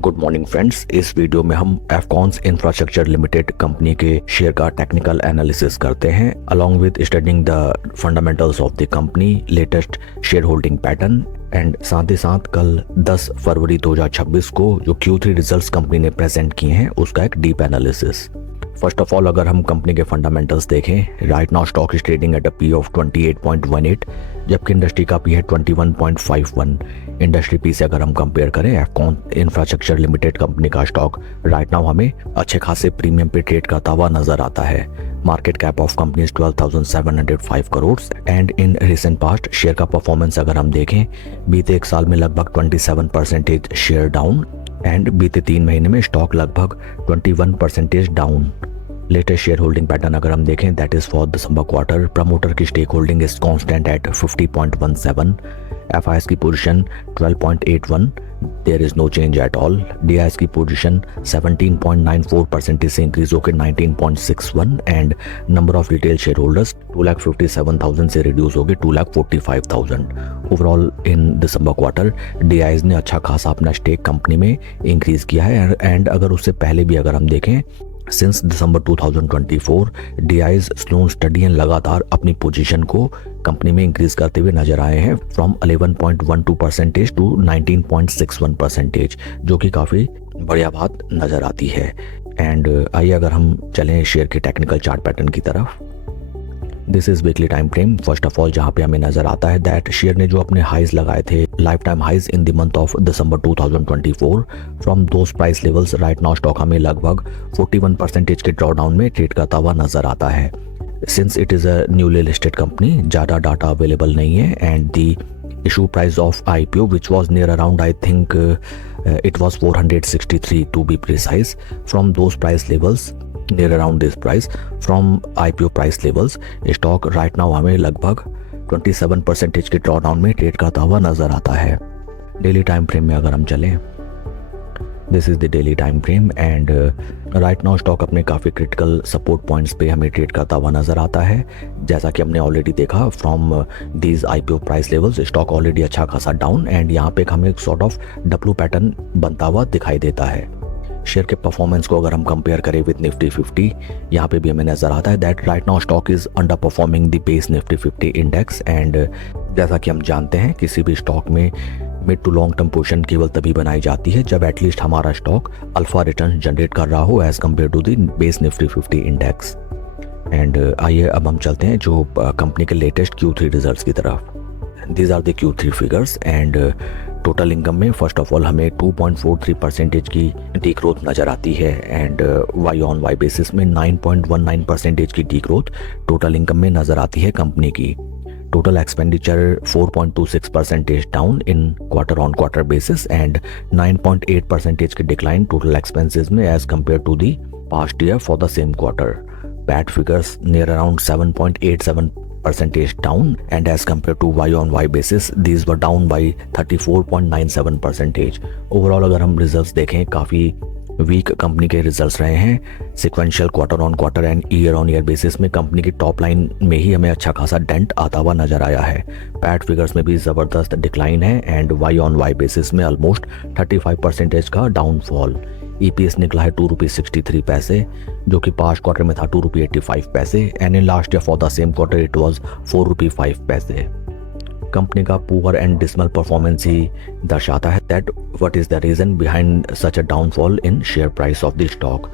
Good morning friends. इस video में हम एफकॉन्स इंफ्रास्ट्रक्चर लिमिटेड कंपनी के शेयर का टेक्निकल एनालिसिस करते हैं along with studying the fundamentals of the company, latest share holding pattern and साथ ही साथ कल 10 फरवरी 2026 को जो Q3 रिजल्ट्स कंपनी ने प्रेजेंट किए हैं उसका एक deep analysis. First of all अगर हम कंपनी के फंडामेंटल्स देखें, right now stock is trading at a P of 28.18 जबकि इंडस्ट्री का पी है 21.51। इंडस्ट्री पी से अगर हम कंपेयर करें एफकॉन इंफ्रास्ट्रक्चर लिमिटेड कंपनी का स्टॉक राइट नाउ हमें अच्छे खासे प्रीमियम पे ट्रेड करता हुआ नजर आता है। Market cap of company 12,705 crore and in recent past share का परफॉर्मेंस अगर हम देखें बीते एक साल में लगभग 27% शेयर डाउन एंड बीते 3 महीने में स्टॉक लगभग 21% down. Latest share holding pattern अगर हम देखें that is for December quarter, promoter की stake holding is constant at 50.17, FIIs की position 12.81, there is no change at all. DIIs की पोजीशन 17.94% से इंक्रीज होकर 19.61 and number of retail share holders 2,57,000 से reduce हो गए 2,45,000। Overall in December quarter DIIs ने अच्छा खासा अपना स्टेक कंपनी में इंक्रीज किया है एंड अगर उससे पहले भी अगर हम देखें since December 2024 DIIs slow study and लगातार अपनी पोजीशन को कंपनी में इंक्रीज करते हुए नजर आए हैं फ्रॉम 11.12% टू 19.61%, जो कि काफ़ी बढ़िया बात नज़र आती है। एंड आइए अगर हम चलें शेयर के टेक्निकल चार्ट पैटर्न की तरफ। This is weekly time frame. First of all जहां पे हमें नजर आता है दैट शेयर ने जो अपने हाइज लगाए थे lifetime highs in the month of December 2024 from those price levels right now stock हमें लगभग 41% के ड्रॉडाउन में ट्रेड करता हुआ नजर आता है। Since it is a newly listed company ज़्यादा डाटा अवेलेबल नहीं है and the issue price of IPO which was near around I think it was 463 to be precise. From those price levels near around this price from IPO price levels stock right now हमें लगभग 27% के drawdown में trade करता हुआ नजर आता है। Daily time frame में अगर हम चलें this is the daily time frame and right now stock अपने काफ़ी क्रिटिकल सपोर्ट पॉइंट्स पे हमें ट्रेड करता हुआ नजर आता है। जैसा कि हमने ऑलरेडी देखा from these IPO price levels stock already अच्छा खासा डाउन एंड यहाँ पे हमें एक सॉर्ट ऑफ डब्ल्यू पैटर्न बनता हुआ दिखाई देता है। शेयर के परफॉर्मेंस को अगर हम कंपेयर करें विद निफ्टी 50 यहाँ पे भी हमें नजर आता है that right now stock is underperforming the base Nifty 50 index and जैसा कि हम जानते हैं किसी भी स्टॉक में mid to long term position केवल तभी बनाई जाती है जब एटलीस्ट हमारा स्टॉक अल्फा रिटर्न जनरेट कर रहा हो as compared to the base Nifty 50 index. And आइए अब हम चलते हैं जो कंपनी के लेटेस्ट Q3 रिजल्ट्स की तरफ। These are the Q3 figures and total income में फर्स्ट ऑफ ऑल हमें 2.43% की डी ग्रोथ नज़र आती है and Y on Y basis में 9.19% की डी ग्रोथ टोटल इनकम में नज़र आती है कंपनी की। Total expenditure 4.26% down in quarter on quarter basis and 9.8% की डिक्लाइन टोटल एक्सपेंसेस में as compared to the past year for the same quarter. PAT figures near around 7.87% down and as compared to Y on Y basis these were down by 34.97%। Overall अगर हम results देखें काफ़ी week company के results रहे हैं। Sequential quarter on quarter and year on year basis में company की top line में ही हमें अच्छा खासा डेंट आता हुआ नजर आया है। पैट फिगर्स में भी ज़बरदस्त डिक्लाइन है and Y on Y basis में ऑलमोस्ट 35% का डाउनफॉल। EPS निकला है ₹2.63 जो कि पास्ट क्वार्टर में था ₹2.85 and in last year for the same quarter it was ₹4.05। Company का पुअर एंड डिसमल परफॉर्मेंस ही दर्शाता है that what is the reason behind such a downfall in share price of the stock.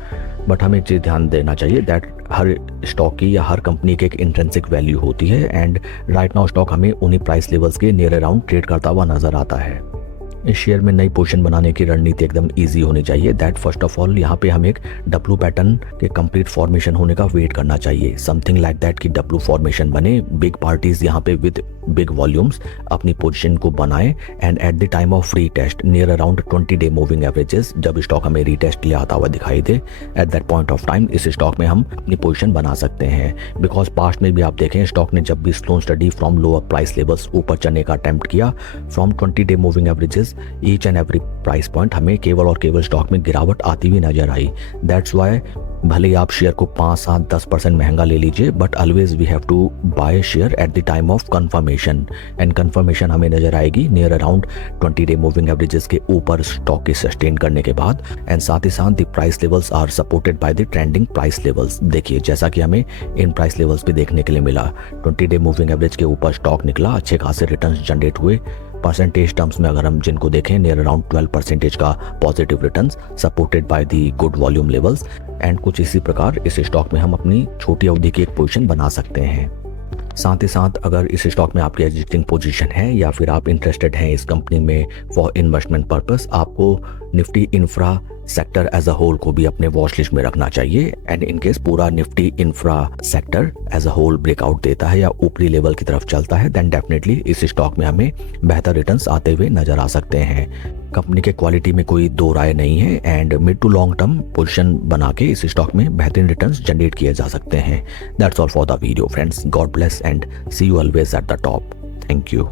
But हमें एक चीज़ ध्यान देना चाहिए that her stock की या हर कंपनी की एक इंट्रिंसिक वैल्यू होती है एंड राइट नाउ स्टॉक हमें उन्हीं प्राइस लेवल्स के नियर अराउंड ट्रेड करता हुआ नजर आता है। इस शेयर में नई पोजीशन बनाने की रणनीति एकदम इजी होनी चाहिए दैट फर्स्ट ऑफ ऑल यहाँ पे हमें एक डब्ल्यू पैटर्न के कंप्लीट फॉर्मेशन होने का वेट करना चाहिए। समथिंग लाइक दैट कि डब्ल्यू फॉर्मेशन बने, बिग पार्टीज यहाँ पे विद बिग वॉल्यूम्स अपनी पोजीशन को बनाए and at the time of free test near around 20 day moving averages जब स्टॉक हमें रीटेस्ट ले आता हुआ दिखाई दे at that point of time इस स्टॉक में हम अपनी पोजीशन बना सकते हैं। बिकॉज पास्ट में भी आप देखें स्टॉक ने जब भी slow study from lower price levels ऊपर चढ़ने का अटेम्प्ट किया from 20 day moving averages each and every price point हमें केवल और केवल स्टॉक में गिरावट आती हुई नजर आई। दैट्स वाई भले ही आप शेयर को 5-7-10% महंगा ले लीजिए, but always we have to buy share at the time of confirmation, and confirmation हमें नजर आएगी near around 20 day moving averages के ऊपर स्टॉक के सस्टेन करने के बाद, एंड साथ ही साथ the price levels are supported by the trending price levels. देखिए जैसा कि हमें इन प्राइस लेवल्स पे देखने के लिए मिला, 20 डे मूविंग एवरेज के ऊपर स्टॉक निकला, अच्छे खासे रिटर्न्स जनरेट हुए। परसेंटेज टर्म्स में अगर हम जिनको देखें, नियर अराउंड 12% का positive returns supported by the good volume levels, and कुछ इसी प्रकार इस स्टॉक में हम अपनी छोटी अवधि की एक पोजीशन बना सकते हैं। साथ ही साथ अगर इस स्टॉक में आपकी एग्जिस्टिंग पोजीशन है या फिर आप इंटरेस्टेड हैं इस कंपनी में फॉर इन्वेस्टमेंट पर्पस, आपको Nifty infra sector as a whole को भी अपने वॉच लिस्ट में रखना चाहिए। एंड इन केस पूरा Nifty infra sector as a whole breakout देता है या ऊपरी लेवल की तरफ चलता है, देन डेफिनेटली इस स्टॉक में हमें बेहतर रिटर्न्स आते हुए नजर आ सकते हैं। कंपनी के क्वालिटी में कोई दो राय नहीं है, and mid to long term position बना के इस स्टॉक में बेहतरीन रिटर्न्स जनरेट किए जा सकते हैं। That's all for the video friends, God bless and see you always at the top. Thank you.